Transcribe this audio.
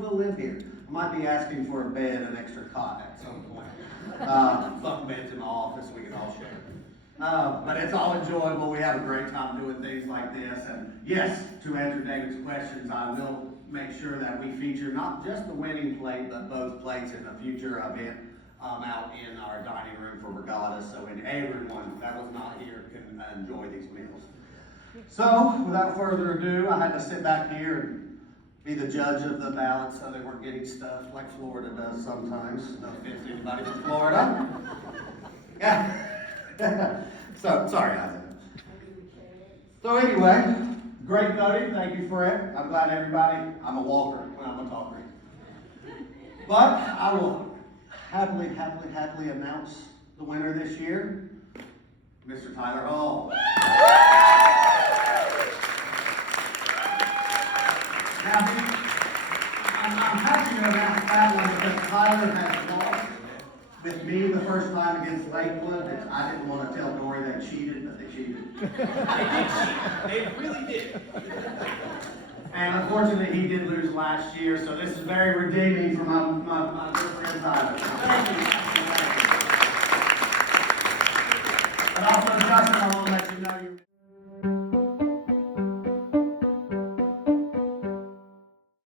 will live here. I might be asking for a bed, an extra cot at some point. Bunk beds in my office, we can all share. But it's all enjoyable. We have a great time doing things like this. And yes, to answer David's questions, I will make sure that we feature not just the winning plate, but both plates in a future event out in our dining room for regatta. So everyone that was not here can enjoy these meals. So without further ado, I had to sit back here and be the judge of the ballot so they weren't getting stuffed like Florida does sometimes. No offense to anybody from Florida. Yeah. So, sorry, Isaac. So anyway, great voting. Thank you for it. I'm glad I'm a walker when I'm a talker. But I will happily announce the winner this year, Mr. Tyler Hall. Now, I'm happy to announce that one because Tyler has lost with me the first time against Lakewood. I didn't want to tell Dory they cheated, but they cheated. They did cheat. They really did. And unfortunately, he did lose last year, so this is very redeeming for my good friend Tyler. Thank you. But also, Justin, I want to let you know